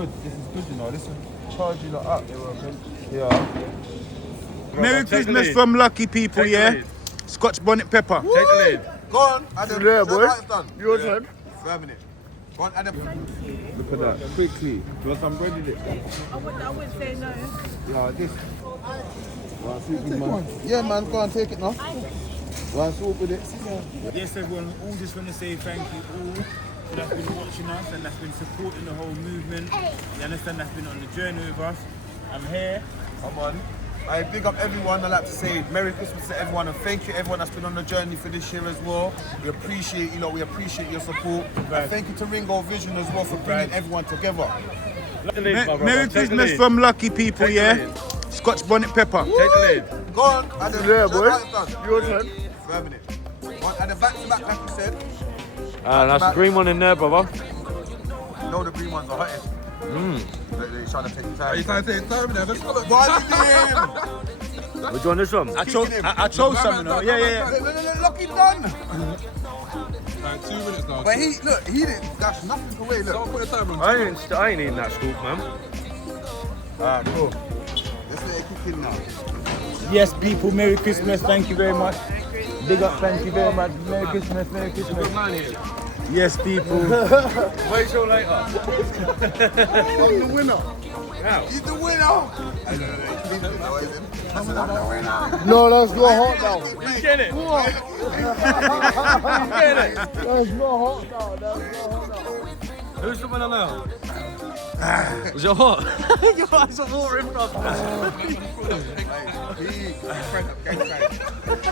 good. This is good, you know. This will charge you lot up. Yeah. Merry Christmas from lucky people, yeah? Scotch bonnet pepper. Take the lead. Go on, Adam. Yeah, boy. Done. Your turn. 5 minutes. Go on, Adam. Look at that. Quickly. Do you want some bread with it? I would say no. Yeah, this. Yeah, man, go on, take it now. One soup with it. Yes, everyone, all just want to say thank you all that's been watching us and that's been supporting the whole movement. You understand, that's been on the journey with us. I'm here. Come on. I big up everyone. I'd like to say Merry Christmas to everyone and thank you everyone that's been on the journey for this year as well. We appreciate, we appreciate your support. And thank you to Ringo Vision as well for bringing everyone together. Merry Christmas from lucky people, yeah? Scotch bonnet pepper. Take the lead. Go on, Adam. Yeah, boy. Your turn. 5 minutes. Go on, and the back to back, like you said. That's the green one in there, brother. No, the green ones are hottest. They're trying to take time. Are you trying to take time there? Let's go. Which one is from? I chose something, though. Yeah. Look, he's done. Like 2 minutes now. But he didn't dash nothing away. Look. Don't put the time on. I ain't eating that scoop, man. Alright, cool. Let's let it kick in now. Yes, people, Merry Christmas. Thank you very much. Big up, thank you very much. Merry Christmas, Merry Christmas. Yes, people. Wait till later. I'm the winner. How? He's the winner. I'm the winner. No, that's not hot now. You get it? What? Get it? That's not hot now. That's not hot now. Who's the winner now? Was it hot? Your eyes are watering, brother.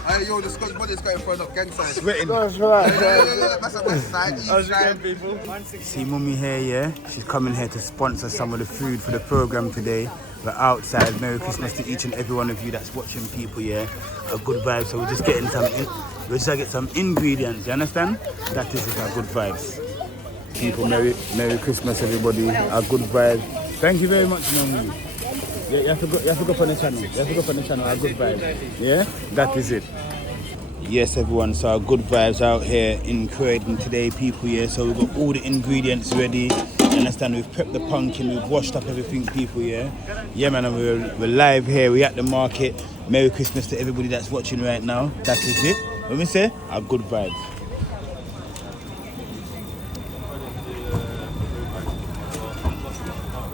Hey, yo, the Scotch body's got in front of gang sign. Sweating. That's right. That's a west side, east side. People. See mummy here, yeah? She's coming here to sponsor some of the food for the program today. We're outside. Merry Christmas to each and every one of you that's watching, people, yeah? A good vibe. So we're just getting we're just gonna get some ingredients, you understand? That is it, our good vibes. People, Merry Christmas, everybody. Our good vibes. Thank you very much, mummy. Yeah, you have to go on the channel. You have to go on the channel. Our good vibes. Yeah? That is it. Yes, everyone, so our good vibes out here in Croydon today, people, yeah. So we've got all the ingredients ready. You understand? We've prepped the pumpkin, we've washed up everything, people, yeah. Yeah, man, and we're live here, we're at the market. Merry Christmas to everybody that's watching right now. That is it. Let me say, our good vibes.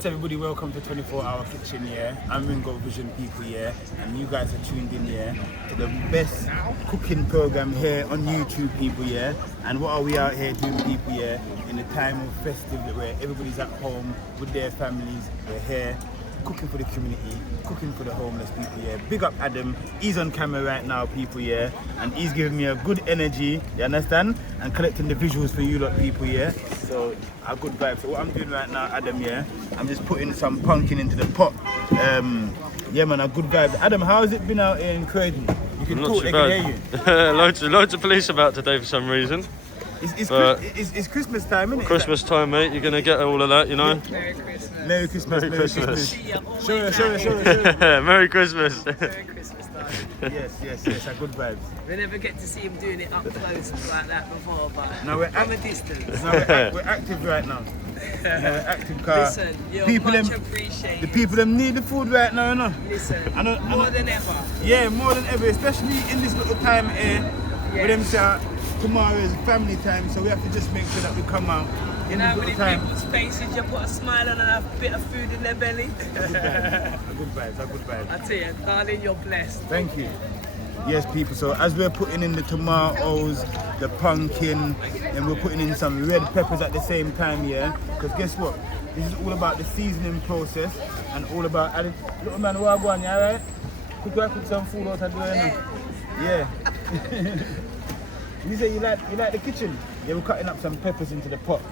Everybody, welcome to 24-Hour Kitchen, yeah. I'm Ringo Vision, people, yeah, and you guys are tuned in, yeah, to the best cooking program here on YouTube, people, yeah. And what are we out here doing, people, yeah, in the time of festive where everybody's at home with their families. We're here cooking for the community, cooking for the homeless people, yeah. Big up Adam, he's on camera right now, people, yeah, and he's giving me a good energy, you understand, and collecting the visuals for you lot, people, yeah. So a good vibe. So what I'm doing right now, Adam, yeah, I'm just putting some pumpkin into the pot. Yeah, man, a good vibe. Adam, how has it been out here in Croydon? You can talk, they can hear you. loads of police about today for some reason. It's Christmas time, isn't it? Christmas time, mate. You're gonna get all of that, you know. Merry Christmas. Merry Christmas. Merry Christmas. Show her. Merry Christmas. Merry Christmas time. Yes, a good vibes. We never get to see him doing it up close like that before, but now we're from a distance. Now we're active right now. We're active, car. Listen, you're people much them, appreciated. the people them need the food right now, you know. Listen, more than ever. Yeah, more than ever, especially in this little time here. With them say tomorrow is family time, so we have to just make sure that we come out. You know how many people's faces you put a smile on and a bit of food in their belly? A good vibes. I tell you, darling, you're blessed. Thank you. Yes, people, so as we're putting in the tomatoes, the pumpkin, and we're putting in some red peppers at the same time, yeah? Because guess what? This is all about the seasoning process and all about adding... Little man, what I want, yeah, right? Cook some food out of there. Yeah. You say you like the kitchen? Yeah, we're cutting up some peppers into the pot.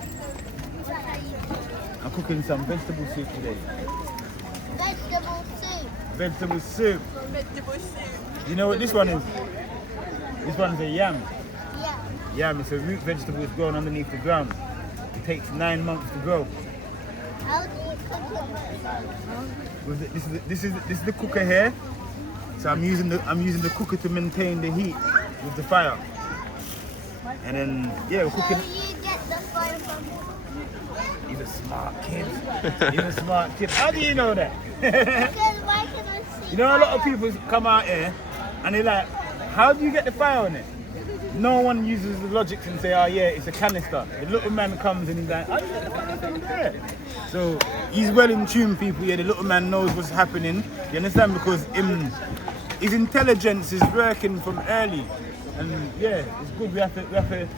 I'm cooking some vegetable soup today. Vegetable soup. You know what this one is? This one is a yam. Yam is a root vegetable grown underneath the ground. It takes 9 months to grow. How do you cook it? This is the cooker here. So I'm using the cooker to maintain the heat with the fire. And then yeah, we're cooking. Where do you get the fire from? He's a Smart kid. You're a smart kid. How do you know that? Because why can I see? You know, a lot of people come out here and they're like, how do you get the fire on it? No one uses the logics and say, oh yeah, it's a canister. The little man comes and he's like, how do you get the fire there? So he's well in tune, people. Yeah, the little man knows what's happening. You understand? Because his intelligence is working from early. And yeah, it's good. We have to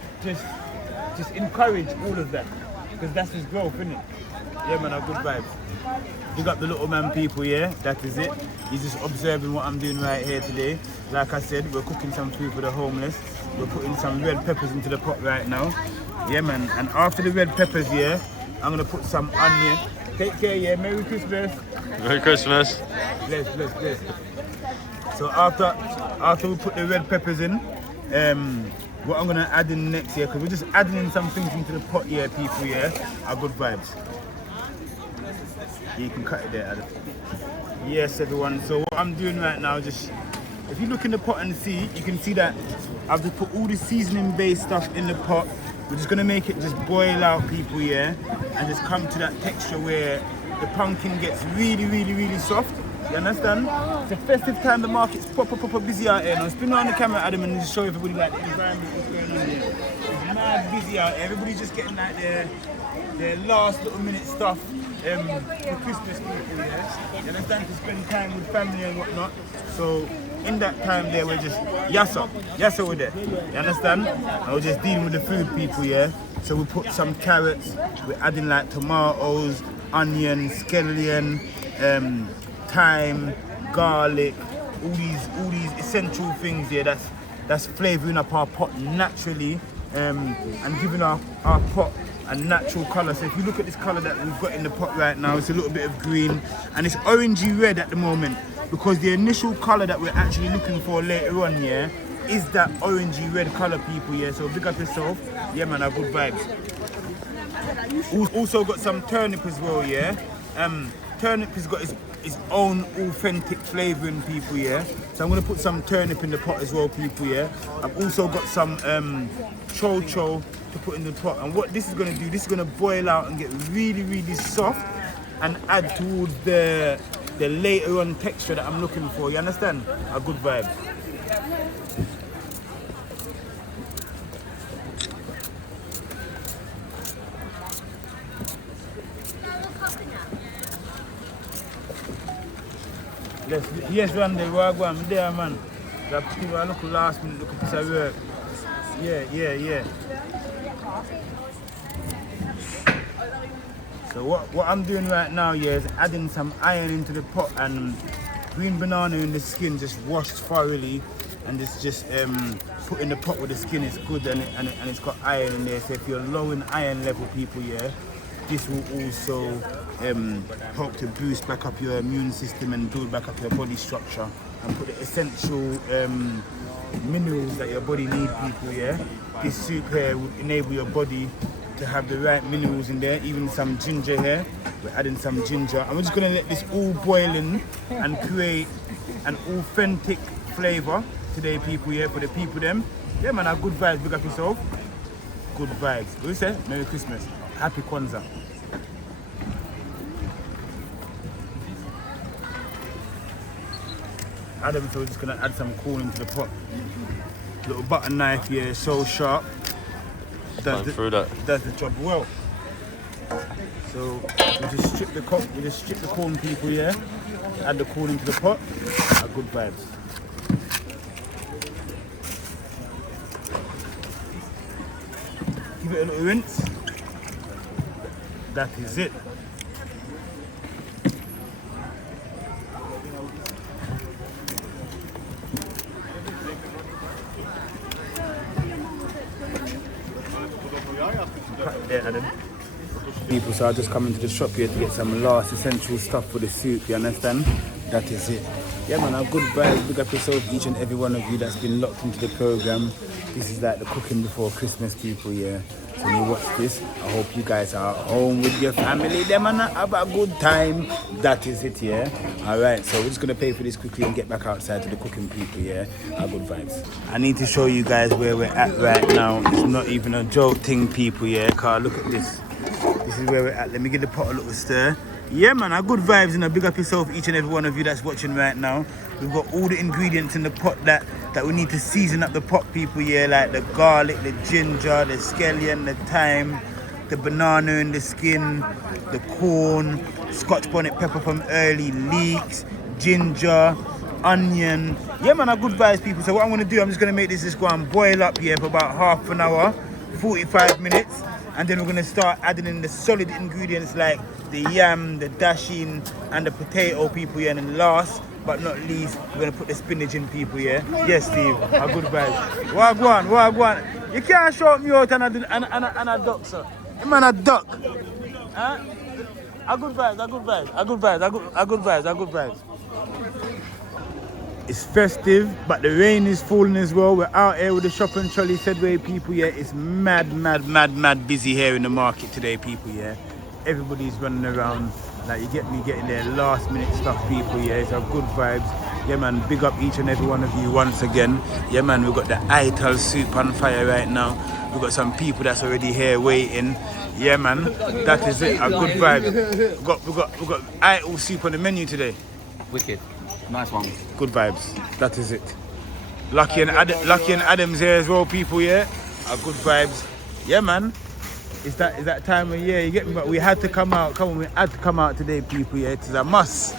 just encourage all of that. Because that's his growth, isn't it? Yeah, man, good vibes. Big up the little man, people, yeah, that is it. He's just observing what I'm doing right here today. Like I said, we're cooking some food for the homeless. We're putting some red peppers into the pot right now. Yeah, man, and after the red peppers, yeah, I'm gonna put some onion. Take care, yeah, Merry Christmas. Merry Christmas. Bless. So after we put the red peppers in, what I'm gonna add in next year, because we're just adding in some things into the pot here, people, yeah, are good vibes. You can cut it there, Adam. Yes, everyone. So what I'm doing right now, just if you look in the pot and see, you can see that I've just put all the seasoning-based stuff in the pot. We're just gonna make it just boil out, people, yeah, and just come to that texture where the pumpkin gets really soft. You understand? It's a festive time. The market's proper busy out here. Now spin around the camera, Adam, and just show everybody like the environment, what's going on here. It's mad busy out here. Everybody's just getting like their last little minute stuff. For Christmas, people, yeah? You understand, to spend time with family and whatnot. So in that time there, we're just yassa with it. You understand? And we're just dealing with the food, people, yeah? So we put some carrots, we're adding like tomatoes, onion, scallion, thyme, garlic, all these essential things here that's flavouring up our pot naturally, and giving our pot a natural colour. So if you look at this colour that we've got in the pot right now, it's a little bit of green and it's orangey red at the moment, because the initial colour that we're actually looking for later on, yeah, is that orangey red colour, people, yeah. So big up yourself. Yeah, man, good vibes. Also got some turnip as well, yeah. Turnip has got its own authentic flavouring, people, yeah. So I'm gonna put some turnip in the pot as well, people, yeah. I've also got some cho-cho to put in the pot, and what this is going to do, this is going to boil out and get really soft and add towards the later on texture that I'm looking for. You understand? A good vibe. Yes, Randy, we're going there, man. That people are looking last minute, look at this work. Yeah. So what I'm doing right now, yeah, is adding some iron into the pot, and green banana in the skin, just washed thoroughly, and just put in the pot with the skin. It's good, and it's got iron in there. So if you're low in iron level, people, yeah, this will also help to boost back up your immune system and build back up your body structure, and put the essential minerals that your body needs, people, yeah. This soup here would enable your body to have the right minerals in there, even some ginger here. We're adding some ginger, and we're just gonna let this all boil in and create an authentic flavour today, people, yeah, for the people them. Yeah, man, good vibes, big up yourself. Good vibes. What do you say? Merry Christmas. Happy Kwanzaa. Adam, so we're just gonna add some corn into the pot. Little butter knife here, so sharp. Does the job well. So we just strip the corn, people, yeah. Add the corn into the pot. Good vibes. Give it a little rinse. That is it. People, so I just come into the shop here to get some last essential stuff for the soup, you understand? That is it. Yeah, man, a good vibe. Big up yourself, each and every one of you that's been locked into the program. This is like the cooking before Christmas, people, yeah. So when you watch this, I hope you guys are home with your family, them, and have a good time. That is it, yeah. All right, so we're just gonna pay for this quickly and get back outside to the cooking, people, yeah. Have good vibes. I need to show you guys where we're at right now. It's not even a joke thing, people, yeah. Car, look at this. This This is where we're at. Let me give the pot a little stir. Yeah, man, our good vibes, you know. Big up yourself, each and every one of you that's watching right now. We've got all the ingredients in the pot that we need to season up the pot, people, yeah, like the garlic, the ginger, the scallion, the thyme, the banana in the skin, the corn, Scotch bonnet pepper from early leeks, ginger, onion. Yeah, man, our good vibes, people. So what I'm gonna do, I'm just gonna make this go and boil up here for about half an hour, 45 minutes, and then we're gonna start adding in the solid ingredients like the yam, the dasheen, and the potato, people, yeah. And then last but not least, we're gonna put the spinach in, people, yeah. Yes, Steve, our good vibes. Wagwan. You can't shout me out and a duck, sir. You man a duck. Huh? A good vibes. It's festive, but the rain is falling as well. We're out here with the shopping trolley, Sedway, people, yeah. It's mad busy here in the market today, people, yeah. Everybody's running around, like, you get me getting there last minute stuff, people, yeah. It's our good vibes. Yeah, man, big up each and every one of you once again. Yeah, man, we've got the Ital soup on fire right now. We've got some people that's already here waiting. Yeah, man, that is it, a good vibe. We've got Ital soup on the menu today. Wicked. Nice one. Good vibes, that is it. Lucky and Adam's here as well, people, yeah. A good vibes. Yeah, man. It's that time of year, you get me? But we had to come out. We had to come out today, people, yeah. It's a must.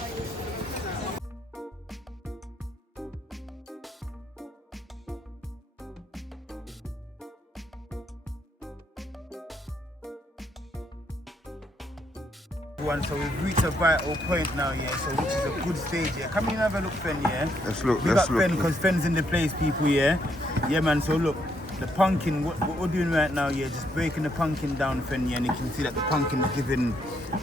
So we've reached a vital point now, yeah, so which is a good stage, yeah. Come in and have a look, Fen, yeah. Let's look. Fen, because Fen's in the place, people, yeah. Yeah, man, so look, the pumpkin, what we're doing right now, yeah, just breaking the pumpkin down, Fen, yeah, and you can see that the pumpkin is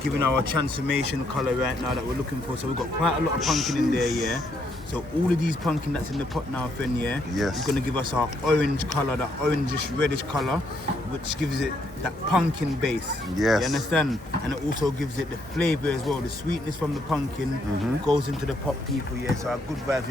giving our transformation colour right now that we're looking for. So we've got quite a lot of pumpkin in there, yeah. So all of these pumpkin that's in the pot now, Fen, yeah, yes, is going to give us our orange colour, that orangish reddish colour, which gives it that pumpkin base. Yes. You understand? And it also gives it the flavour as well. The sweetness from the pumpkin goes into the pot, people, yeah. So our good vibes.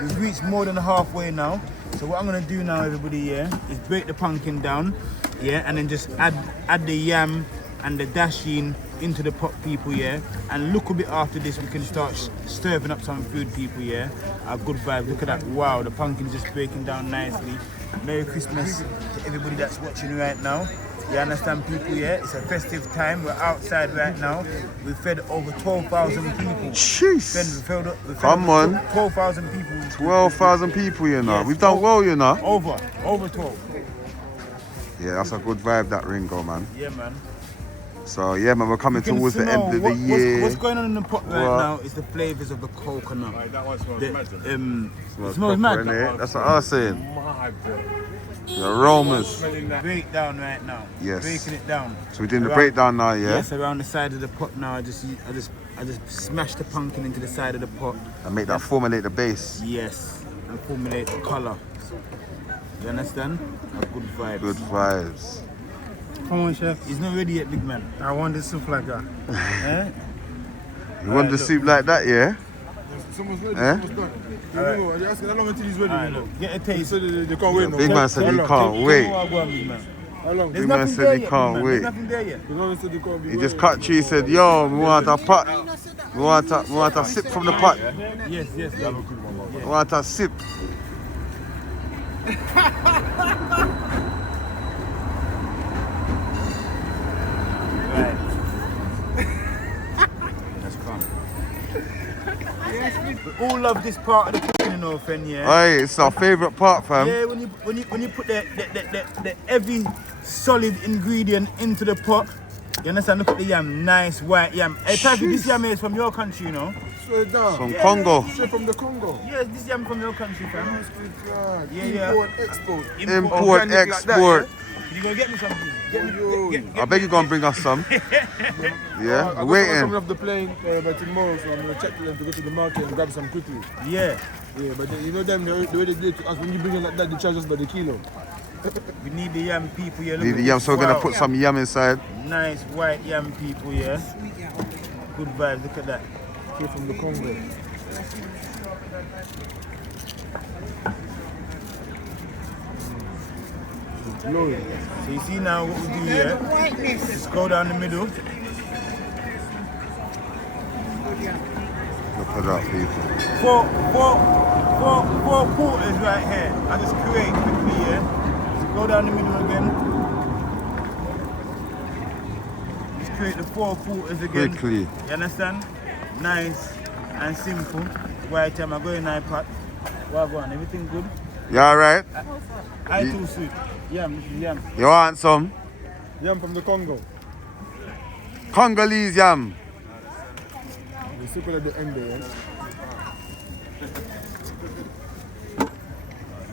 We've reached more than halfway now. So what I'm gonna do now, everybody, yeah, is break the pumpkin down, yeah, and then just add the yam and the dasheen into the pot, people, yeah. And look a bit after this, we can start stirring up some food, people, yeah. Our good vibes. Look at that. Wow, the pumpkin's just breaking down nicely. Merry Christmas to everybody that's watching right now. You understand, people, yeah? It's a festive time. We're outside right now. We've fed over 12,000 people. Jeez. We've Come on. 12,000 people. 12,000 people, you know. Yes, We've done well, you know. Over 12. Yeah, that's a good vibe, that Ringo, man. Yeah, man. So, yeah, man, we're coming towards the end of the year. What's going on in the pot right now is the flavours of the coconut. That one smells mad. It smells mad. That's what I was saying. The aromas. Break down right now. Yes. Breaking it down. So we're doing the breakdown now, yeah? Yes, around the side of the pot now. I just smash the pumpkin into the side of the pot. And make that formulate the base. Yes. And formulate the colour. You understand? A good vibes. Good vibes. Come on, chef. He's not ready yet, big man. I want the soup like that. You want the soup like that, yeah? Someone's ready. Eh? Someone's done. They're asking how long until he's ready. Get a taste. So they can't wait no. Big man said he can't wait. How long? Big man said he can't wait. There's nothing there yet. The government said they can't be He just cut you, he said, yo, we want a pot. We want a sip from the pot. Yes. We want a sip. Right. That's calm. We all love this part of the cooking, you know, Fen, yeah? Hey, it's our favourite part, fam. Yeah, when you put the heavy, solid ingredient into the pot, you understand? Look at the yam, nice white yam. Hey, Tavi, this yam is from your country, you know? Straight down. From Congo. Straight from the Congo. Yes, this yam from your country, fam. Yeah. Import, export. Import, Organic like that, export. You gonna get me something? I beg you gonna bring us some. Yeah, I'm we're waiting. coming off the plane by tomorrow, so I'm gonna check to them to go to the market and grab some quickly. Yeah. Yeah, but you know them, the way they do it to us, when you bring it like that, they charge us by the kilo. We need the yam, people, yeah. Look Need at the yam, this. so we're gonna Wow. put some yam inside. Nice white yam, people, yeah. Good vibes, look at that. Straight from the Congo. Load. So you see now what we do here? Just go down the middle. Look at that, people. Four quarters right here. I just create quickly here. Just go down the middle again. Just create the 4 quarters again. Quickly. You understand? Nice and simple. Right time I go in iPad. Well go on, everything good? You alright? I too sweet. Yam, this is yam. You want some? Yam from the Congo. Congolese yam. The circle at the end there.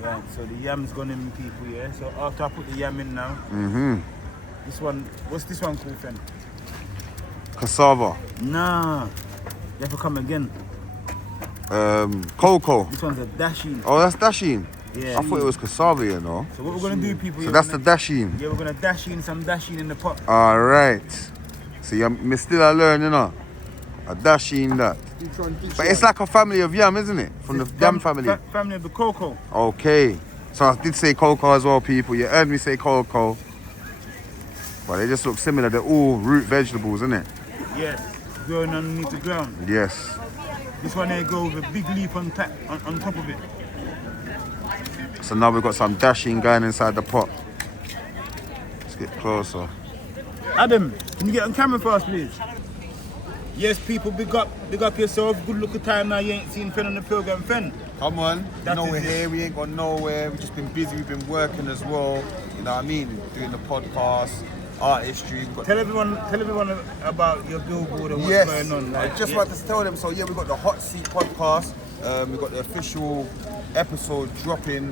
Right, so the yam's gone in, people, yeah? So after I put the yam in now, this one, what's this one called, friend? Cassava. Nah, you have to come again. Cocoa. This one's a dasheen. Oh, that's dasheen. Yeah. I thought it was cassava, you know. So what we're gonna do, people? So yeah, that's we're the gonna, dasheen. Yeah, we're gonna dash in some dasheen in the pot. Alright. So you're still a learn, you know. A dasheen that. But it's like a family of yam, isn't it? From the yam family. Family of the cocoa. Okay. So I did say cocoa as well, people. You heard me say cocoa. But they just look similar. They're all root vegetables, isn't it? Yes, growing underneath the ground. Yes. This one here goes with a big leaf on top of it. So now we've got some dasheen going inside the pot. Let's get closer. Adam, can you get on camera for us, please? Yes, people, big up yourself. Good look at time now. You ain't seen Fen on the program, Fen. Come on, That we're is it. here, we ain't got nowhere. We've just been busy, we've been working as well. You know what I mean? Doing the podcast, artistry. We've got Tell everyone about your billboard and what's yes, going on. I just wanted to tell them. So yeah, we got the Hot Seat podcast. We got the official episode dropping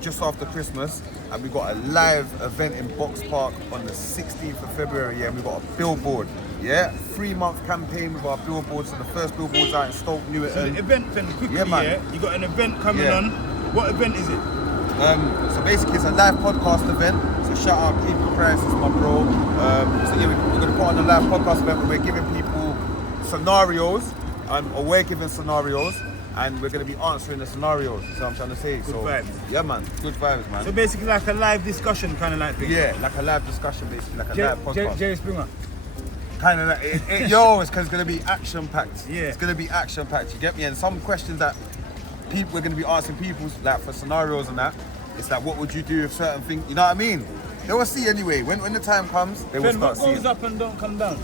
just after Christmas, and we got a live event in Box Park on the 16th of February. Yeah, and we got a billboard. Yeah, 3-month campaign with our billboards. So the first billboard's out in Stoke Newton. So the event, Fen, quickly, Yeah, man. you got an event coming Yeah. on. What event is it? So basically it's a live podcast event. So shout out Keeper Price, it's my bro. So yeah, we're gonna put on a live podcast event where we're giving people scenarios, or we're giving scenarios, and we're gonna be answering the scenarios. That's what I'm trying to say. Good so vibes. yeah, man, good vibes, man. So basically like a live discussion kind of like thing. Yeah, like a live discussion, basically, like a live podcast. Jerry Springer. Kind of like it's because it's gonna be action packed. Yeah. It's gonna be action packed. You get me? And some questions that we're gonna be asking people, like for scenarios and that. It's like, what would you do if certain things? You know what I mean? They will see anyway. When the time comes, they will Fen, start what goes seeing. up and don't come down?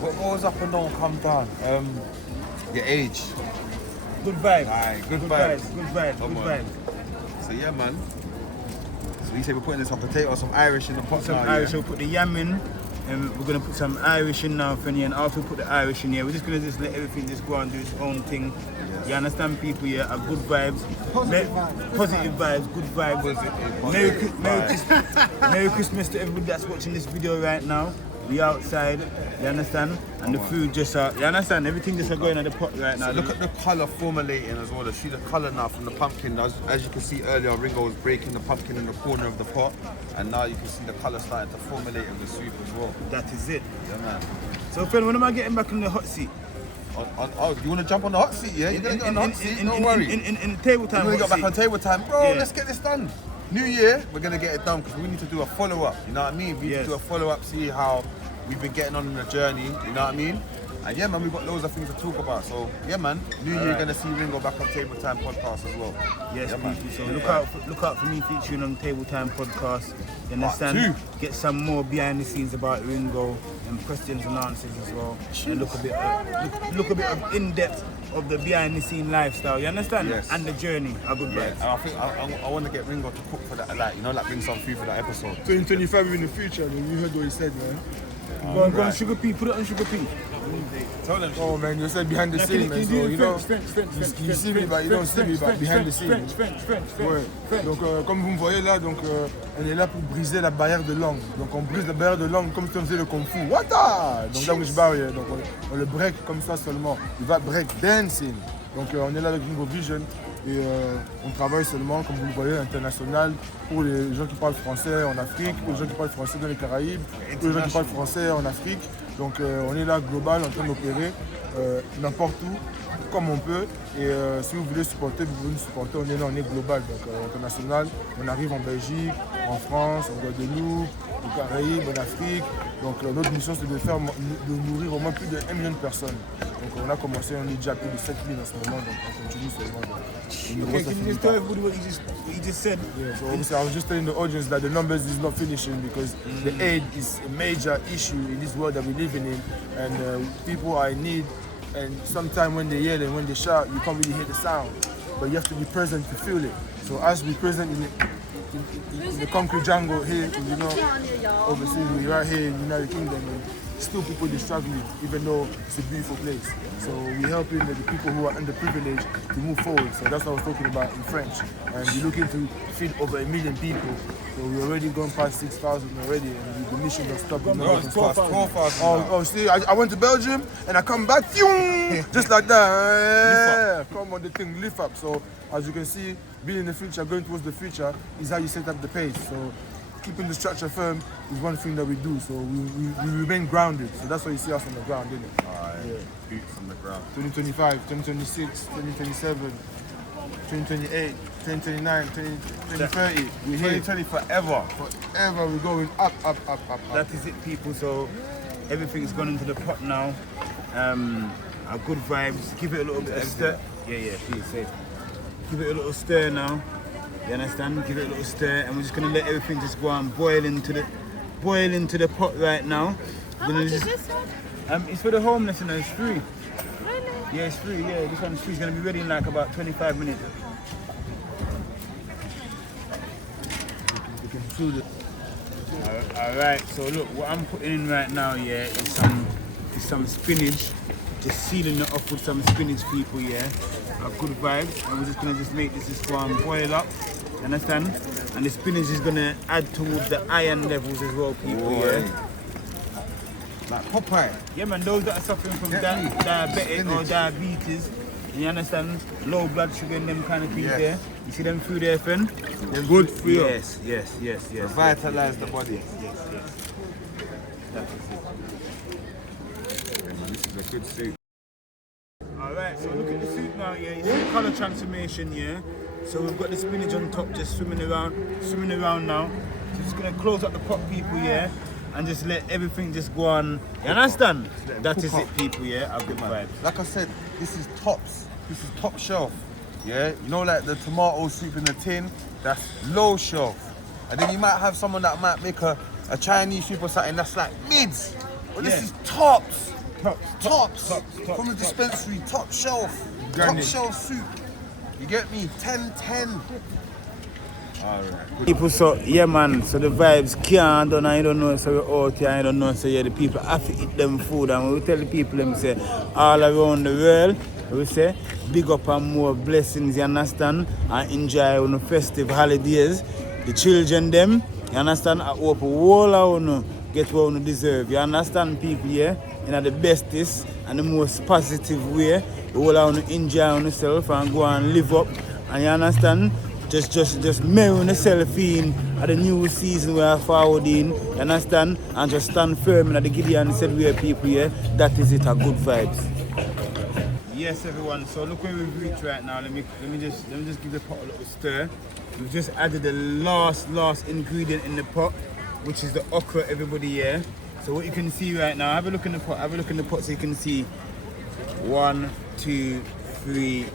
What goes up and don't come down? Your age. Good vibes. Aye, good Good vibes. vibes. Good vibes. Come Good on. vibes. So yeah, man. So you say we're putting this on potato, some Irish in the pot Some now, Irish, yeah? we'll put the yam in, and we're gonna put some Irish in now, Fenny, and after we put the Irish in here, we're just gonna let everything just go and do its own thing. You understand, people? Yeah, have good vibes, positive vibes, good vibes. Merry Christmas to everybody that's watching this video right now. We outside, you understand, and the food just you understand, everything just going at the pot right now. So look at the colour formulating as well. See the colour now from the pumpkin. As you can see earlier, Ringo was breaking the pumpkin in the corner of the pot, and now you can see the colour starting to formulate in the soup as well. That is it. Yeah, man. So, Fen, when am I getting back in the hot seat? Oh, you want to jump on the hot seat? Yeah, you're gonna get on the hot seat. Don't worry. In table time. We're gonna hot get back seat. on table time, bro. Yeah. Let's get this done. New year, we're gonna get it done because we need to do a follow-up. You know what I mean? We need to do a follow-up, see how we've been getting on in the journey. You know what I mean? And yeah, man, we've got loads of things to talk about. So yeah, man, New Year, you're gonna see Ringo back on Table Time podcast as well. Yes, yeah, man. people. So look out for me featuring on Table Time podcast. You understand? Part 2. Get some more behind the scenes about Ringo and questions and answers as well. And look a bit of in depth of the behind the scene lifestyle. You understand? Yes. And the journey. A good Yeah, vibes. and I think I want to get Ringo to cook for that, like bring some food for that episode. 2025 in the future, man. You heard what he said, man. Go on, Sugar P. Put it on Sugar P. Tell them. Oh, man, you said behind the scene, man. So, you know, you see me, but you don't see me, but behind the scene. Ouais. Donc, comme vous me voyez là, donc, on est là pour briser la barrière de langue. Donc, on brise la barrière de langue comme si on faisait le kung fu. Wata! Donc, language barrier. Donc, on le break comme ça seulement. Il va break dancing. Donc, on est là avec Ringo Vision. Et on travaille seulement, comme vous le voyez, international pour les gens qui parlent français en Afrique, pour les gens qui parlent français dans les Caraïbes, pour les gens qui parlent français en Afrique. Donc on est là global en train d'opérer n'importe où, comme on peut. Et si vous voulez supporter, vous pouvez nous supporter. On est là, on est global, donc international. On arrive en Belgique, en France, en Guadeloupe, aux Caraïbes, en Afrique. Donc notre mission c'est de nourrir au moins plus de 1 million de personnes. Donc on a commencé, on est déjà à plus de 7 000 en ce moment, donc on continue seulement. Okay, can you just tell everybody what you just said? Yeah, so obviously I was just telling the audience that the numbers is not finishing because the aid is a major issue in this world that we're living in, and people are in need. And sometimes when they yell and when they shout, you can't really hear the sound, but you have to be present to feel it. So as we're present in the concrete jungle here, you know, overseas, we're right here in the United Kingdom, and still people are struggling, even though it's a beautiful place. So we're helping the people who are underprivileged to move forward. So that's what I was talking about in French. And we're looking to feed over 1 million people. So we're already gone past 6,000 already, and the mission doesn't stop. No, it's 12,000. Oh, see, I went to Belgium and I come back, just like that. Yeah, come on, the thing lift up. So as you can see, being in the future, going towards the future, is how you set up the pace. So keeping the structure firm is one thing that we do. So we remain grounded. So that's why you see us on the ground, isn't it? Boots on the ground. 2025, 2026, 2027, 2028, 2029, 2030. We're here 2020 forever. forever. We're going up. That is it, people. So everything's gone into the pot now. Our good vibes. Give it a little bit of stir. Yeah, please say. Give it a little stir now. You understand? Give it a little stir, and we're just gonna let everything just go and boil into the pot right now. How much is this one? It's for the homeless, and it's free. Really? Yeah, it's free. Yeah, this one's free. It's gonna be ready in like about 25 minutes. You can feel it. Alright, so look, what I'm putting in right now, yeah, is some spinach. Just sealing it off with some spinach, people, yeah. Good vibes, and we're just gonna make this just go and boil up. You understand? And the spinach is gonna add towards the iron levels as well, people, yeah. Like Popeye. Yeah, man, those that are suffering from diabetic or diabetes, you understand? Low blood sugar and them kind of things there. You see them through there, friend? They're good for you. Yes. Revitalize the body. Yes. That is it. This is a good soup. Alright, so look at the soup now, yeah. You see the colour transformation, yeah. So we've got the spinach on top just swimming around now. So just gonna close up the pot, people, yeah, and just let everything just go on. You understand? That is it, people, yeah. I'll give vibes. Like I said, this is tops. This is top shelf. Yeah, you know, like the tomato soup in the tin, that's low shelf. And then you might have someone that might make a Chinese soup or something that's like mids. But this is tops. Tops. From the dispensary, top shelf. Top shelf soup. You get me? 10-10. Alright. People, so yeah, man, so the vibes can't done, and you don't know, so we're out here, and you don't know, so yeah, the people have to eat them food, and we tell the people, them say, all around the world, we say, big up and more blessings, you understand, and enjoy on the festive holidays. The children, them, you understand, I hope all of get what you deserve, you understand, people, yeah, in the bestest and the most positive way. You all want to enjoy on yourself and go and live up, and you understand, just marry yourself in at the new season where I forward in, you understand, and just stand firm in the Gideon said we are people, yeah, that is it, a good vibes. Yes, everyone, so look where we've reached right now. Let me just give the pot a little stir. We've just added the last ingredient in the pot, which is the okra, everybody, yeah. So what you can see right now, have a look in the pot so you can see 1, 2, 3,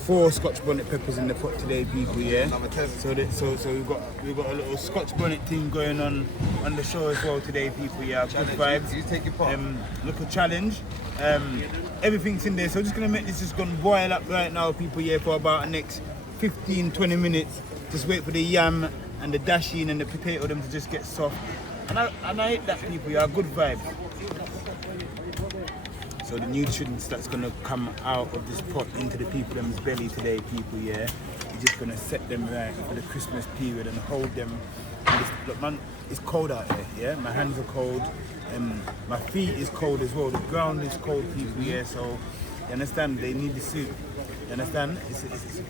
4 Scotch bonnet peppers in the pot today, people, yeah. So we've got a little Scotch bonnet thing going on the show as well today, people, yeah. Good vibes. You take your pot. Look, a challenge. Everything's in there, so I'm just gonna make this just gonna boil up right now, people, yeah, for about the next 15-20 minutes. Just wait for the yam and the dasheen and the potato them to just get soft. And I eat that, people, yeah, good vibes. So the nutrients that's gonna come out of this pot into the people them's belly today, people, yeah. You're just gonna set them right for the Christmas period and hold them. And look, man, it's cold out here, yeah. My hands are cold, my feet is cold as well. The ground is cold, people, yeah. So you understand? They need the soup. You understand? It's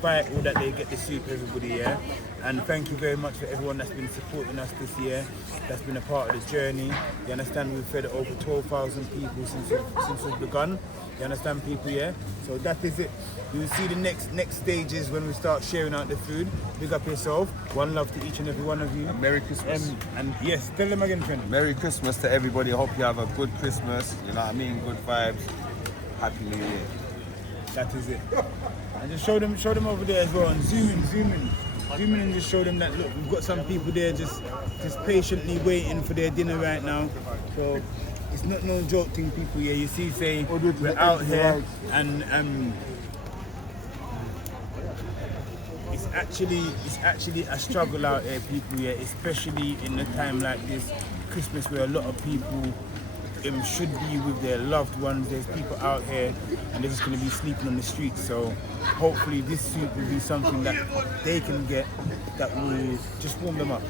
vital that they get the soup, everybody, yeah. And thank you very much for everyone that's been supporting us this year, that's been a part of the journey. You understand? We've fed over 12,000 people since we've begun. You understand, people, yeah? So that is it. You will see the next stages when we start sharing out the food. Big up yourself. One love to each and every one of you. And Merry Christmas. And yes, tell them again, friend. Merry Christmas to everybody. Hope you have a good Christmas. You know what I mean? Good vibes. Happy New Year. That is it. And just show them over there as well. And zoom in and just show them that, look, we've got some people there just patiently waiting for their dinner right now. So it's not no joke thing, people. Yeah, you see, say we're out here and it's actually a struggle out here, people. Yeah, especially in a time like this, Christmas, where a lot of people should be with their loved ones. There's people out here and they're just going to be sleeping on the streets. So hopefully this soup will be something that they can get that will just warm them up,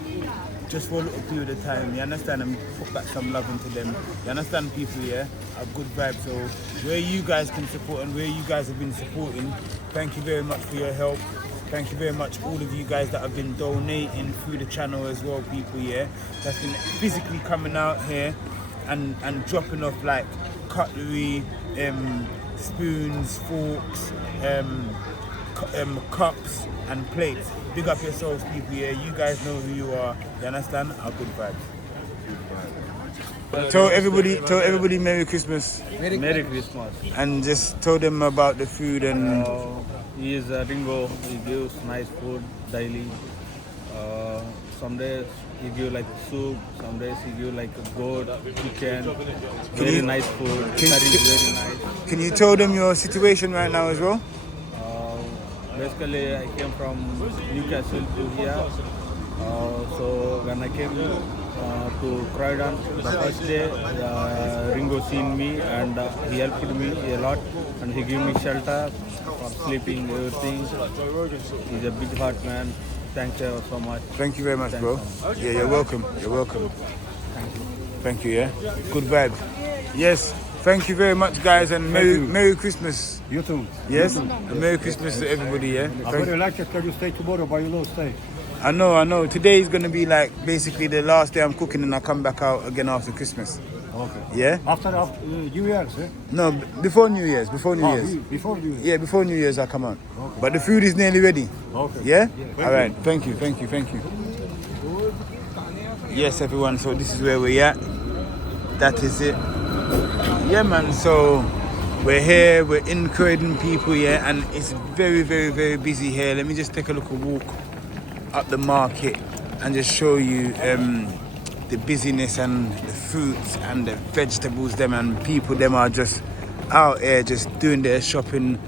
just for a little period of time. You understand? And put back some love into them. You understand, people? Yeah, a good vibe. So where you guys can support and where you guys have been supporting, thank you very much for your help. Thank you very much, all of you guys that have been donating through the channel as well, people. Yeah, that's been physically coming out here and dropping off like cutlery, spoons, forks, cups and plates. Big up yourselves, people. Yeah, you guys know who you are. You understand? Our good vibes. Tell everybody Merry Christmas. Merry Christmas. And just tell them about the food and He is a Ringo. He gives nice food daily. Some days he give like soup. Some days he give like a goat, chicken. Very nice food. Curry is very nice. Can you tell them your situation right now as well? Basically, I came from Newcastle to here. So when I came to Croydon, the first day, Ringo seen me and he helped me a lot, and he gave me shelter for sleeping, everything. He's a big heart man. Thank you so much. Thank you very much, bro. Yeah, you're welcome. You're welcome. Thank you, yeah? Good vibe. Yes, thank you very much, guys, and Merry Christmas. You too. Yes? And Merry Christmas to everybody, yeah? I would like to tell you stay tomorrow, but you don't stay. I know. Today is going to be like basically the last day I'm cooking and I come back out again after Christmas. Okay. Yeah? After New Year's, eh? No, before New Year's. Before New Year's. Before New Year's? Yeah, before New Year's I come out. Okay. But the food is nearly ready. Okay. Yeah? All right. Thank you. Yes, everyone. So this is where we're at. That is it. Yeah, man. So we're here. We're in Croydon, people. Yeah, and it's very, very, very busy here. Let me just take a look, walk up the market and just show you the busyness and the fruits and the vegetables. Them and people. Them are just out here, just doing their shopping,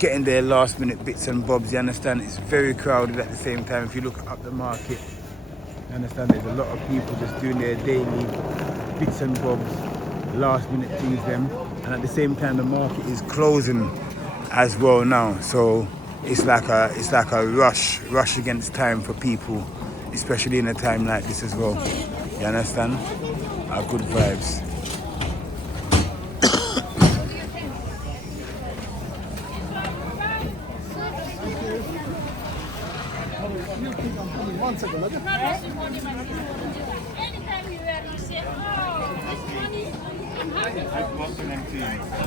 getting their last minute bits and bobs. You understand? It's very crowded at the same time. If you look up the market, you understand there's a lot of people just doing their daily bits and bobs, last minute things them. And at the same time the market is closing as well now. So it's like a rush against time for people, especially in a time like this as well. You understand? Our good vibes.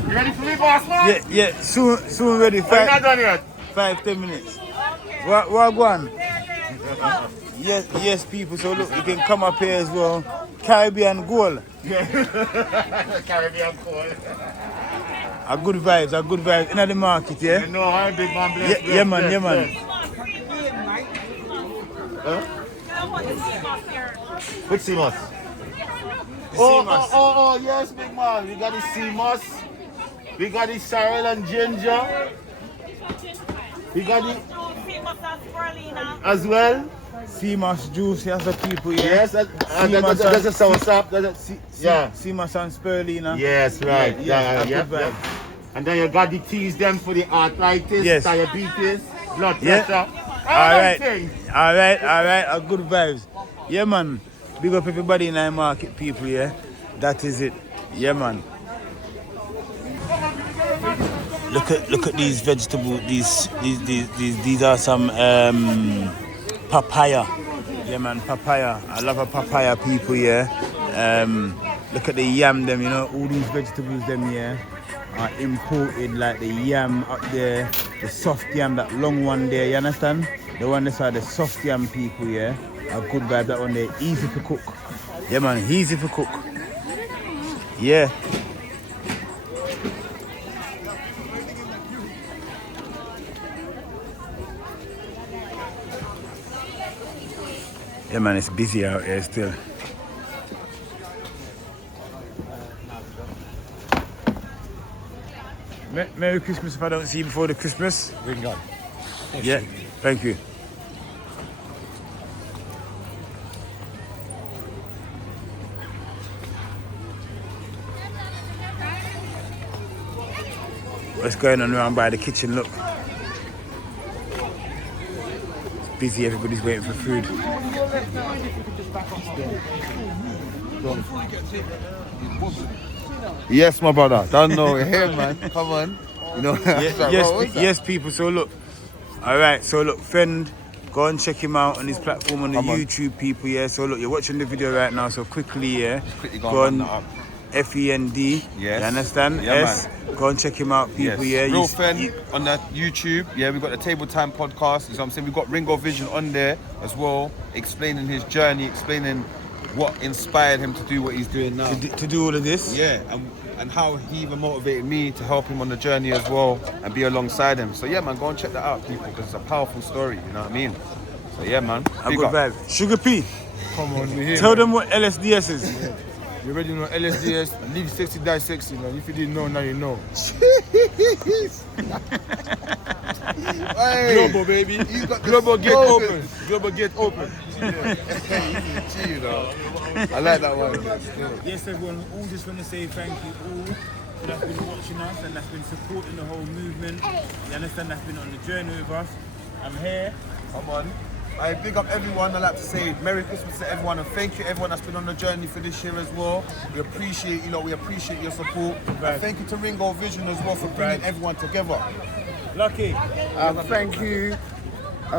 You ready for me, boss man? Yeah, soon ready. We're not done yet. 5-10 minutes. What go on? Yes, people. So look, you can come up here as well. Caribbean gold. Caribbean gold. A good vibes. In the market, yeah? No, I'm big man. Bless, yeah, man. Huh? Which sea moss? Oh, yes, big man. We got the sea moss. We got the sorrel and ginger. We got the as well. Sea moss juice, yes, the people, yeah. Yes, and there's a sour sap. Sea moss and spirulina. Yes, right. Yeah. And then you got the teas them for the arthritis, diabetes, blood pressure. All right. A good vibes. Yeah, man. Big up everybody in our market, people, yeah. That is it. Yeah, man. Look at these vegetables. These are some papaya. Yeah, man, papaya. I love a papaya, people, yeah. Look at the yam them, you know, all these vegetables them, yeah. are imported, like the yam up there, the soft yam, that long one there, you understand? The one that's are the soft yam people, yeah? A good vibe, that one there, easy to cook. Yeah man, easy to cook. Yeah. Yeah man, it's busy out here still. Merry Christmas if I don't see you before the Christmas. Ringo. Yeah, thank you. What's going on around by the kitchen, look. It's busy, everybody's waiting for food. Yes, my brother. Don't know. Here, man. Come on. You know. Yes, people. So look. All right. So look, Fend, go and check him out on his platform on the YouTube, people. Yeah. So look, you're watching the video right now. So quickly, yeah. Quickly go on. FEND. Yes. You understand? Yeah, yes. Man. Go and check him out, people. Yes. Yeah. Real Fend on that YouTube. Yeah, we've got the Table Time podcast. You know what I'm saying? We've got Ringo Vision on there as well, explaining his journey, explaining what inspired him to do what he's doing now. To do all of this? Yeah, and how he even motivated me to help him on the journey as well and be alongside him. So yeah, man, go and check that out, people, because it's a powerful story, you know what I mean? So yeah, man. A good vibe. Sugar P, Come on, we're here. tell man. them what LSDS is. Yeah. You already know LSDS, live sexy, die sexy, man. If you didn't know, now you know. Hey, Global, baby. he's got the Global gate slogan. open. Global gate open. Gee, you know. I like that one. Yes, everyone, all just want to say thank you all that's been watching us and that's been supporting the whole movement. You understand, that's been on the journey with us. I'm here. Come on. I big up everyone. I'd like to say Merry Christmas to everyone and thank you everyone that's been on the journey for this year as well. We appreciate, we appreciate your support. And thank you to Ringo Vision as well for bringing everyone together. Lucky. Thank you.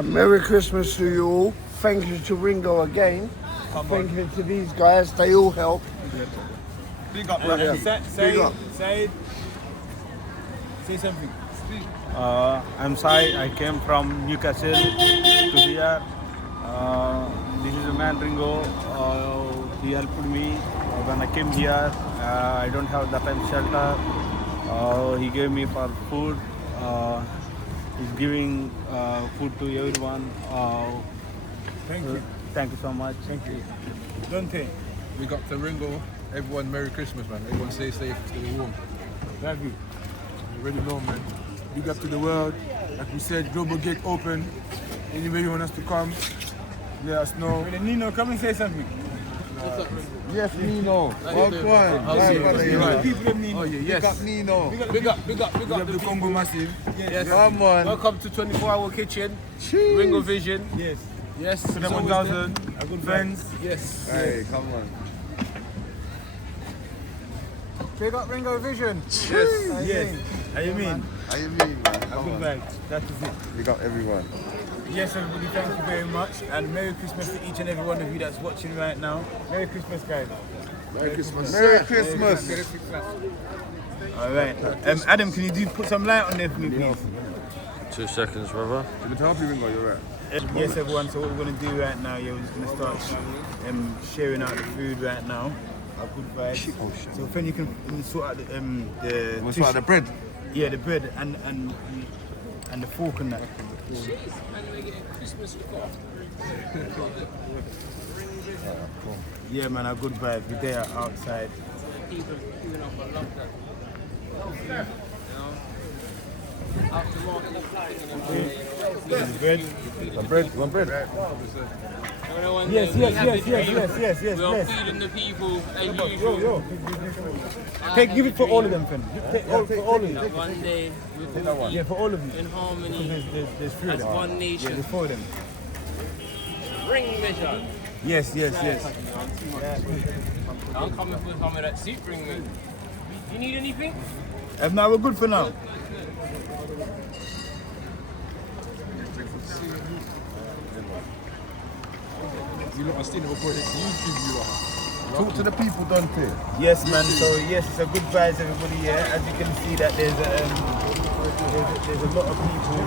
Merry Christmas to you all. Thank you to Ringo again. Thank you to these guys. They all help. Big up, Lucky. Say something. I'm Sai. I came from Newcastle to here. This is a man Ringo. He helped me when I came here. I don't have that time shelter. He gave me for food. He's giving food to everyone. Thank you. Thank you so much. Thank you. Dante, We got to Ringo. Everyone, Merry Christmas, man. Everyone stay safe, stay warm. love you. You already know, man. Big up to the world. Like we said, global gate open. Anybody want us to come, let us know. Nino, come and say something. Yes, Nino. People of Nino. Oh, yeah, yes. Big up Nino. Big up the Congo Massive. Yes. Come on. Welcome to 24-hour kitchen. Ringo Vision. Yes. Yes. To the 1000 friends. Yes. Hey, come on. Big up Ringo Vision. Yes. How you mean? How you mean, man? A Come good on. vibe. That is it. Big up everyone. Yes, everybody, thank you very much. And Merry Christmas to each and every one of you that's watching right now. Merry Christmas, guys. Merry Christmas. Merry Christmas. All right. Adam, can you put some light on there for me, please? 2 seconds, brother. You've been helping Ringo, you're right. Yes, everyone. So what we're going to do right now, we're just going to start sharing out the food right now. A good vibes. So if you can sort out the What's about the bread? yeah, the bread and the fork and that. Yeah, man, a good vibe. We're there outside. The bread. One bread? One bread? Yes. We're feeding the people as usual. Yo. Give it for all of them, friend. For all of you. One day we will be Yeah, for all of you. in harmony There's three of as them. one Yeah, nation. there's 4 of them. Ring Vision. Yes. I'm coming for some of that soup, ring me. You need anything? Now we're good for now. You lot are still recording YouTube, you are. Talk to the people, Dante. Yes, man. So yes, it's a good vibes, everybody. Yeah, as you can see that there's a lot of people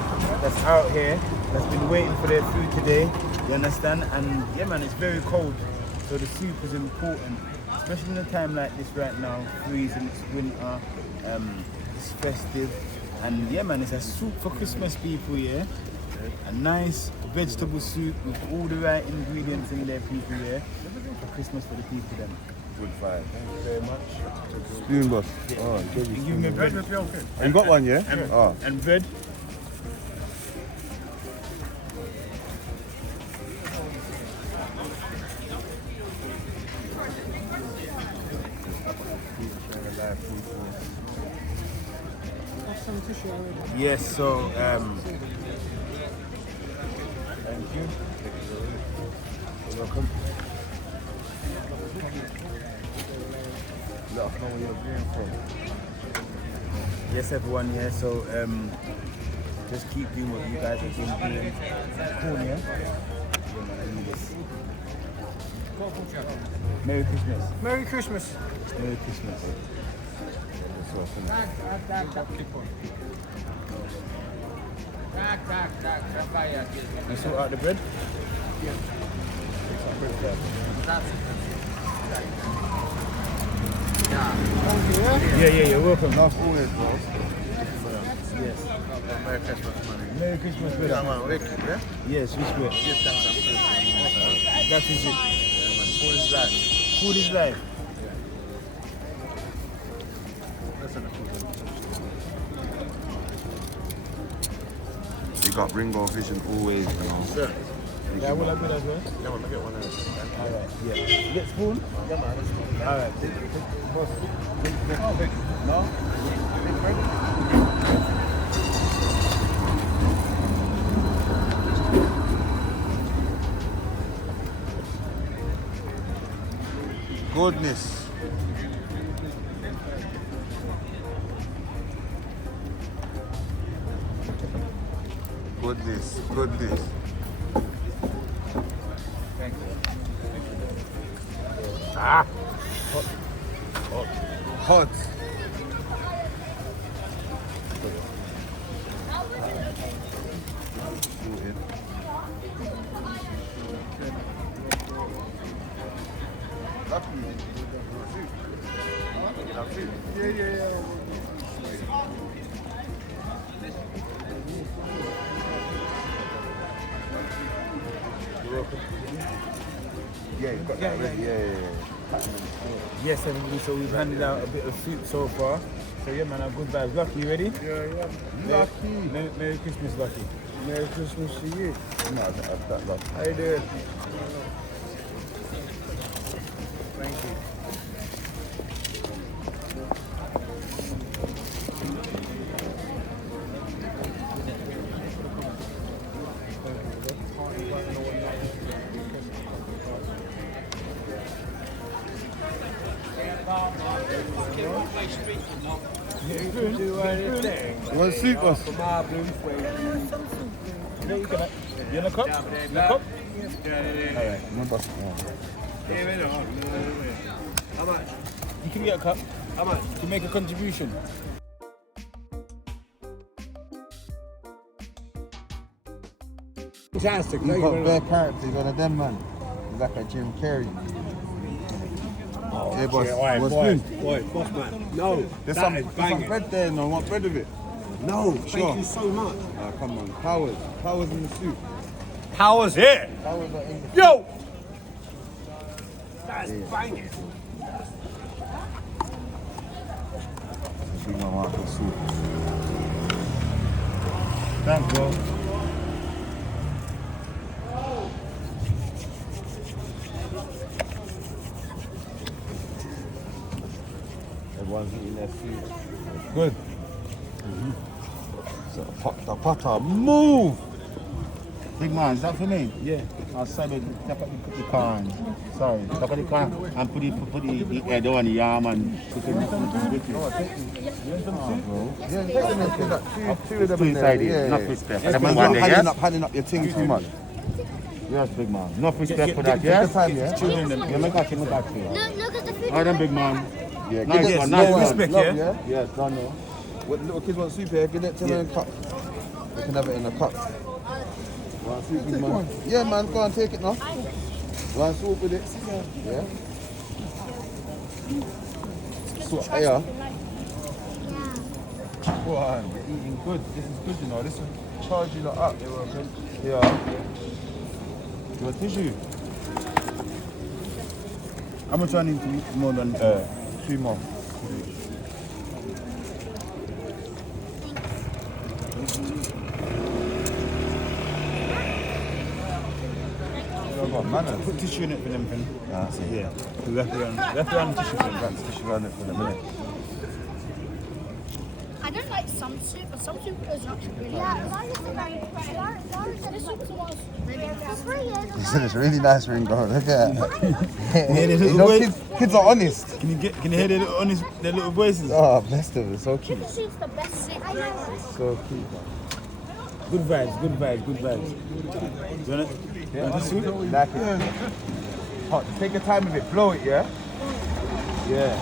that's out here that's been waiting for their food today. You understand? And yeah, man, it's very cold, so the soup is important, especially in a time like this right now. Freezing, it's winter, it's festive, and yeah, man, it's a soup for Christmas, people. Yeah, a nice vegetable soup with all the right ingredients in there, people. Yeah, for Christmas for the people. Then. Good vibe. Thank you very much. Spoon, boss. Yeah. Oh, Give me bread. You got one, yeah? And bread. Yes, so thank you. You're welcome. Let us know where you're doing from. Yes, everyone, yeah, so just keep doing what you guys have been doing. Cool, yeah? Yeah, man, I need this. Merry Christmas. Merry Christmas. Merry Christmas. You sort out the bread? Yeah. Yeah, you're welcome. That's always, bro. Yes. Merry Christmas, man. Merry Christmas, brother. Yeah, man, wicked, yeah? Yes, which way? Give thanks and praise. That is it. Food is life. Food is life. You got Ringo Vision always, you know. Sure. Yeah, will I do that as well? Yeah, man, I get one of those. Alright, yeah. Get spoon? Yeah, man. Alright. No? Goodness. Goodness. Thank you. Hot. Yes, everybody, so we've handed out a bit of soup so far. So yeah, man, good vibes. Lucky, you ready? Yeah. Lucky. Merry Christmas, Lucky. Merry Christmas to you. No, that's that love. How you doing? Thank you. You want to soup us? You in a cup? In a cup? Alright, no bus. How much? You can get a cup. How much? You can make a contribution. Fantastic. You got bare characters, one of them, man. He's like a Jim Carrey. Hey, boss. What's good? Boy, boss man. No, There's some bread there, no. I want bread with it. No, thank you so much. Come on. Powers in the soup. Power's here. Powers are in the Yo! That's banging. We don't want the soup. Thanks, bro. Everyone's eating their food. Good. So the potter, move! Big man, is that for me? Yeah. I'll sell it. Look at the corn. Sorry. Look at the corn and put the head on the yam and put it with you. Two of them Two in there. inside it. Yeah, Not yeah. with step. Yeah, Them man, one you're there, yeah? handing up your thing too much. Yes, big man. Enough respect Get- for get- that, get yeah? the time, yeah? Children, them. Yeah, I got you. Look at the food. All right, then, big man. Yeah, Nice give one, it nice no one. respect, love, yeah? Yes, done, no. What little kids want soup here, give it to them in cup. They can have it in a cup. Want soup, big man? Yeah, man, go and take it now. Want soup with it? Yeah. So, yeah. Go on, you're eating good. This is good, you know. This will charge you lot up. Yeah. You want tissue? How much I need to eat more than 3 more. Manners. put tissue in it for them, friend? Yeah, I see. Yeah. Left around the tissue, friend. That's tissue around it for them, innit? I don't like some soup, but some soup is actually really He said it's really nice, Ringo. Look at Yeah, it. You know, kids are honest. Can you hear their little voices? Oh, bless them. It's so cute. Chicken soup's the best soup. I know. So cute. Good vibes. You want it? Yeah, like it. Hot. Take your time with it. Blow it, yeah? Yeah.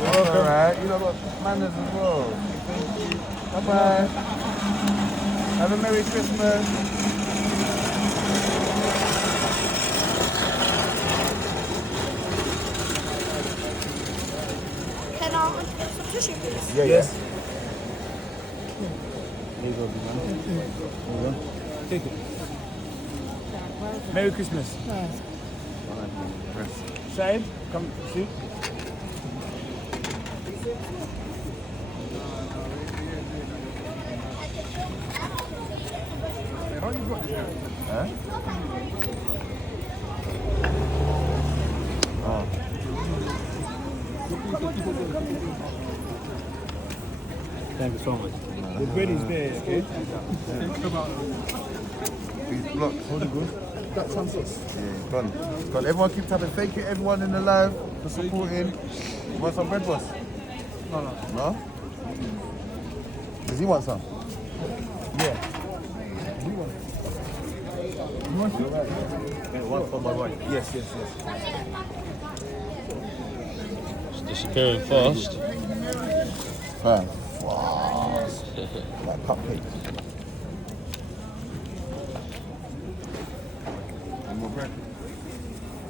Alright. You know got manners as well. Thank you. Bye-bye. Have a Merry Christmas. Can I get some tissue, please? Yeah, Yes. There you go, big man. There you go. Take it. Merry Christmas. Shahid, come see. Huh? Oh. Thank you so much. The bread is there, okay? These blocks. Hold it good. That sounds good. Yeah, done. Done. Everyone keep tapping. Thank you everyone in the live for supporting. You want some bread, boss? No? Does he want some? Yeah. You want some? Yeah, one for my wife. Yes. It's disappearing fast. Fast. Like cupcakes. One more bread.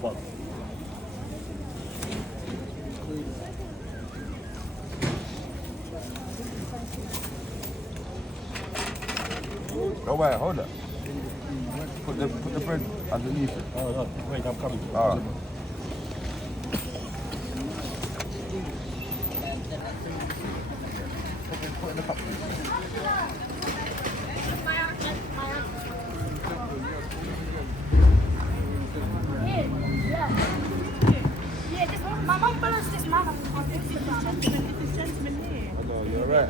One. Oh wait, hold it. Put the bread underneath it. Oh, no. Wait, I'm coming. Alright. Put in the cup. Yeah, just my mum follows this man. I'll fix it down. Hello, you alright?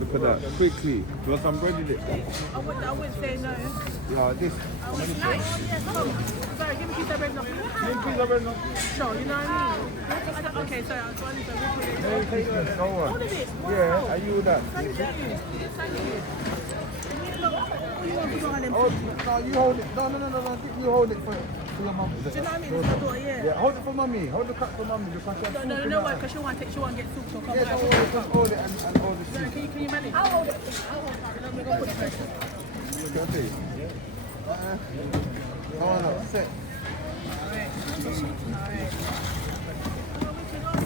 Look at that. Quickly. Do you want some bread with it? I would say no. Yeah, this. Sorry, give me pizza bread now. Pizza bread now. No, you know what I mean? Okay, sorry, I'm sorry. Merry Christmas. Go on. All of it. Yeah, are you with that? Thank you. Thank you. You want to go on them? Oh, no, you hold it. No. You hold it for your mum. Do you know what I mean? It's my daughter, yeah. Yeah, hold it for mummy. Hold the cup for mummy. Just like that. No, why? Because she won't get soup, so come Yeah, back. don't worry. Just hold it and hold the soup. Can you manage? I'll hold it. Okay. Come on up. Sit.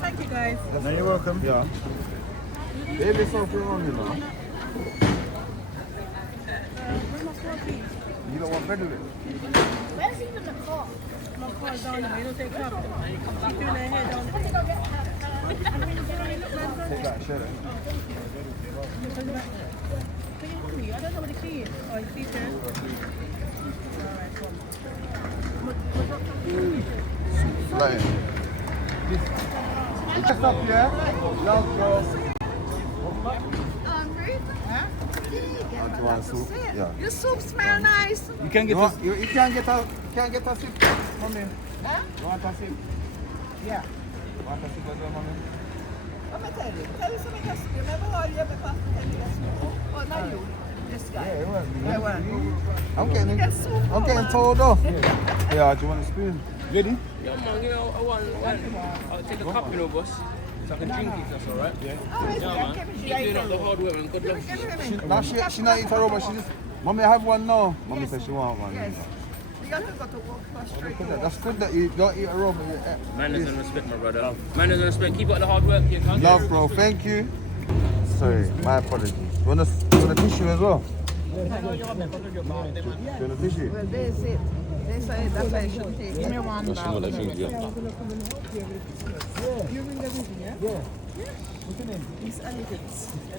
Thank you, guys. No, you're welcome. Yeah. Baby, something wrong, you know. You don't want bread with it? Where's even the car? My car's down there. You don't take care of it. She's doing her hair down there. Take that, share it. I don't know what the key is. Oh, you see, sir? Flying. Just up, yeah? Love, girl. Do you want soup? Yeah. Your soup smell nice. You can You, want, you can't get a sip, mommy. Huh? You want a sip? Yeah. You want a sip as well, mommy? I'm going to tell you something else. Remember all you ever passed me? Oh, not you. Just I'm getting told off. Yeah, do you want a spoon? Ready? Yeah, man, you know, I want one. I'll take a cup, you know, boss. So I can drink it, that's alright? Yeah. Yeah, man. Keep doing up the hard work, man. Good luck to you. Nah, she not eat her over. She just, Mommy, I have one now. Mommy said she want one. That's good that you don't eat a raw, but you eat. Man doesn't respect, my brother. Man doesn't respect. Keep up the hard work, you can't. Love, bro. Thank you. Sorry, my apologies. You want a tissue as well? You want a tissue? Well, there's it. They say that's why I should take. Give me one. Miss Elegant.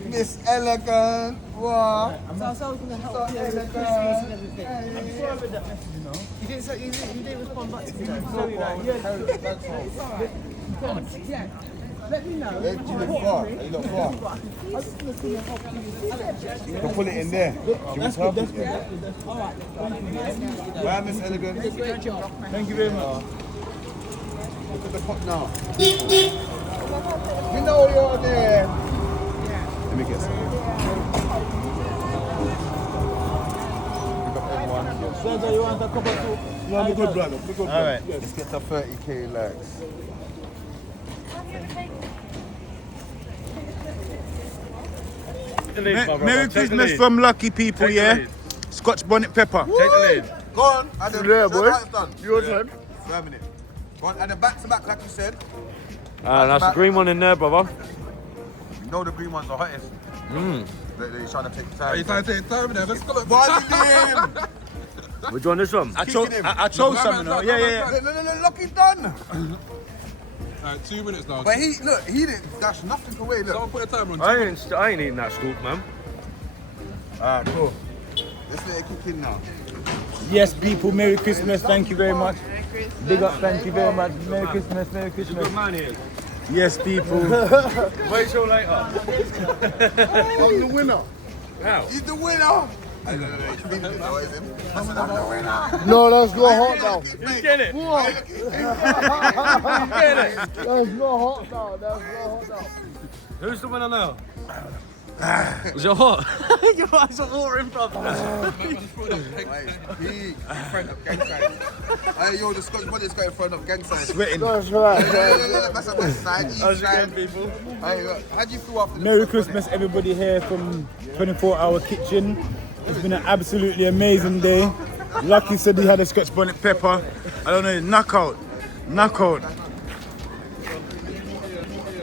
Miss Elegant. Wow. So I was going to help you with the Christmas and everything. I'm sorry with that message, you know. You didn't respond back to me. Yeah. Let me know. You look far. You look far. You can put it in there. Do you want help? That's good. All right. Bye, Miss Elegant. Thank you very much. Look at the pot now. You know you're there. Let me get some. Pick up everyone. Santa, you want a cup of soup? No, I'm good, brother. All right. Let's get to 30k likes. Merry Christmas from lucky people, yeah? Scotch bonnet pepper. Take the lead. Go on. Yeah, boy. Your turn. Wait a minute. Go on, and the back to back, like you said. That's the green one in there, brother. You know the green one's the hottest. They're trying to take time. Are you trying to take time there? Let's go. Which one is one? I chose some, you know. Yeah. No, look, he's done. Alright, 2 minutes now. But he didn't dash nothing away. Look. Someone put a timer on. I ain't eating that scoop, man. Alright, cool. Let's let it kick in now. Yes, people, Merry Christmas. Thank you very much. Big up, thank you very much. Merry Christmas, Merry Christmas. Good man here. Yes, people. Wait till later. I'm the winner. How? He's the winner. I don't know, he's thinking it, though, is him? I said, I'm the winner. No, that's not hot now. Who's getting it? What? Who's getting it? That's not hot now. That's not hot now. Who's the winner now? Was it hot? Your eyes are watering, brother. He friend of gang sign. Hey, yo, the Scotch body's got in front of gang sign. Sweating. That's right. That's a west side, east side. people. Hey, how do you feel after the Merry Scotch Christmas, bonnet? everybody here from 24-hour kitchen. It's been an absolutely amazing day. Lucky said he had a Scotch bonnet pepper. I don't know, knockout.